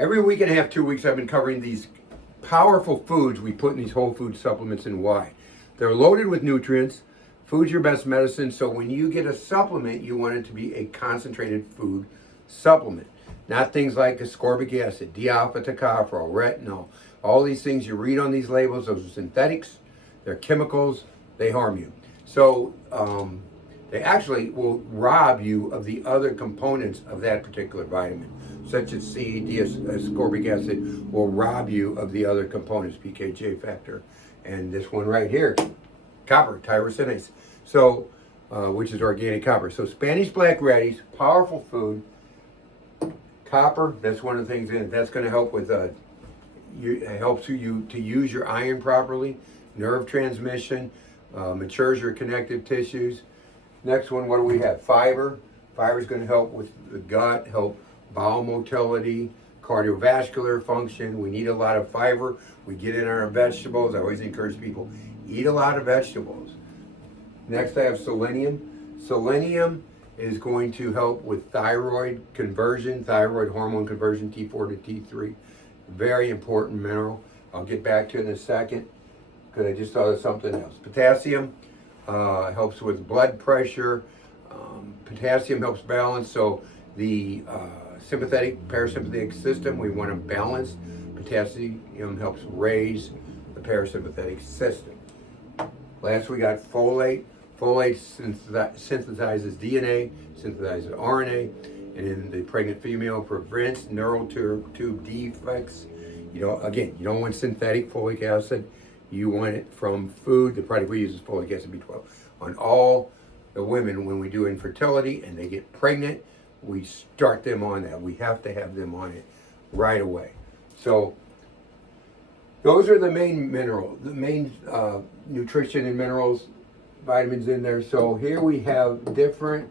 Every week and a half, 2 weeks, I've been covering these powerful foods we put in these whole food supplements and why. They're loaded with nutrients. Food's your best medicine, so when you get a supplement, you want it to be a concentrated food supplement. Not things like ascorbic acid, dialpha-tocopherol, retinol. All these things you read on these labels, those are synthetics, they're chemicals, they harm you. So they actually will rob you of the other components of that particular vitamin, such as C, ascorbic acid will rob you of the other components, PKJ factor, and this one right here, copper, tyrosinase, so which is organic copper. So Spanish black radish, powerful food. Copper, that's one of the things in it. That's going to help with it helps you to use your iron properly, nerve transmission, matures your connective tissues. Next one, what do we have? Fiber. Fiber is going to help with the gut, help bowel motility, cardiovascular function. We need a lot of fiber. We get in our vegetables. I always encourage people, eat a lot of vegetables. Next, I have selenium. Selenium is going to help with thyroid conversion, thyroid hormone conversion, T4 to T3. Very important mineral. I'll get back to it in a second because I just thought of something else. Potassium helps with blood pressure. Potassium helps balance, so the sympathetic, parasympathetic system, we want to balance. Potassium helps raise the parasympathetic system. Last, we got folate. Folate synthesizes DNA, synthesizes RNA, and in the pregnant female prevents neural tube defects. Again, you don't want synthetic folic acid. You want it from food. The product we use is folic acid B12. On all the women, when we do infertility and they get pregnant, we start them on that. We have to have them on it right away. So those are the main nutrition and minerals, vitamins in there. So here we have different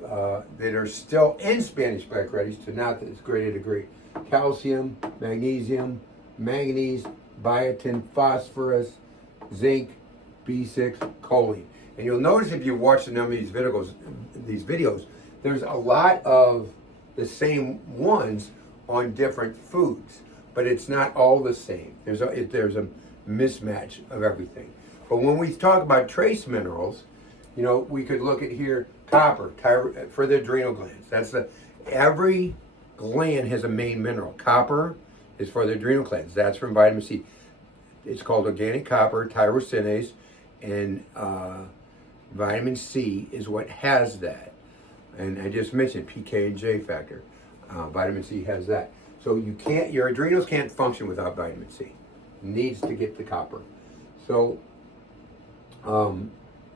that are still in Spanish black radish to not this great a degree. Calcium, magnesium, manganese, biotin, phosphorus, zinc, B6, choline. And you'll notice if you watch a number of these videos, there's a lot of the same ones on different foods, but it's not all the same. There's a mismatch of everything. But when we talk about trace minerals, we could look at here, copper, for the adrenal glands. Every gland has a main mineral. Copper is for the adrenal glands. That's from vitamin C. It's called organic copper, tyrosinase, and vitamin C is what has that. And I just mentioned PK and J factor. Vitamin C has that. So your adrenals can't function without vitamin C. It needs to get the copper. So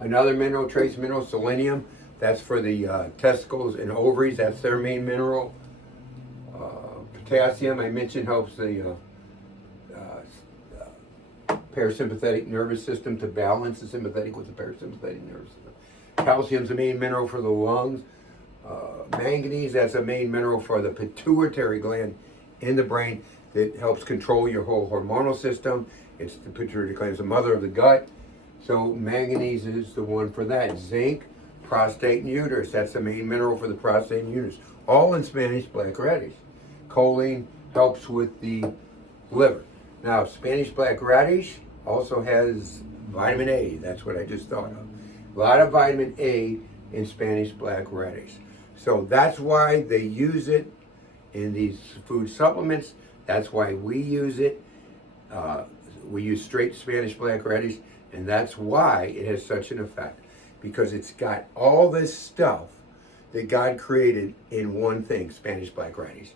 another mineral, trace mineral, selenium, that's for the testicles and ovaries. That's their main mineral. Potassium, I mentioned, helps the parasympathetic nervous system to balance the sympathetic with the parasympathetic nervous system. Calcium's a main mineral for the lungs. Manganese, that's a main mineral for the pituitary gland in the brain that helps control your whole hormonal system. It's the pituitary gland is the mother of the gut. So manganese is the one for that. Zinc, prostate and uterus. That's the main mineral for the prostate and uterus. All in Spanish black radish. Choline helps with the liver. Now, Spanish black radish also has vitamin A. That's what I just thought of. A lot of vitamin A in Spanish black radish. So that's why they use it in these food supplements. That's why we use it. We use straight Spanish black radish, and that's why it has such an effect, because it's got all this stuff that God created in one thing, Spanish black radish.